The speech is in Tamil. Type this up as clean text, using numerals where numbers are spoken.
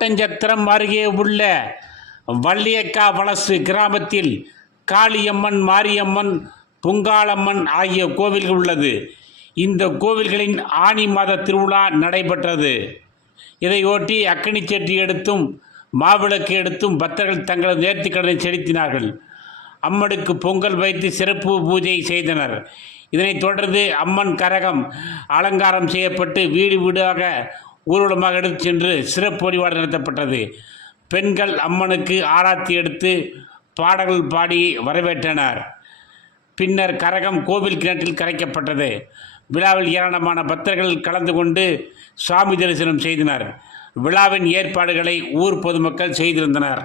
ஒட்டஞ்சத்திரம் அருகே உள்ள வள்ளியக்கா வலசு கிராமத்தில் காளியம்மன், மாரியம்மன், பொங்காளம்மன் ஆகிய கோவில்கள் உள்ளது. இந்த கோவில்களின் ஆனி மாத திருவிழா நடைபெற்றது. இதையொட்டி அக்கினிச்சட்டி எடுத்தும் மாவிளக்கு எடுத்தும் பக்தர்கள் தங்களது நேர்த்திக்கடனை செலுத்தினார்கள். அம்மனுக்கு பொங்கல் வைத்து சிறப்பு பூஜை செய்தனர். இதனைத் தொடர்ந்து அம்மன் கரகம் அலங்காரம் செய்யப்பட்டு வீடு வீடாக ஊர்வலமாக எடுத்து சென்று சிறப்பு வழிபாடு நடத்தப்பட்டது. பெண்கள் அம்மனுக்கு ஆராத்தி எடுத்து பாடல்கள் பாடி வரவேற்றனர். பின்னர் கரகம் கோவில் கிணற்றில் கரைக்கப்பட்டது. விழாவில் ஏராளமான பக்தர்கள் கலந்து கொண்டு சாமி தரிசனம் செய்தனர். விழாவின் ஏற்பாடுகளை ஊர் பொதுமக்கள் செய்திருந்தனர்.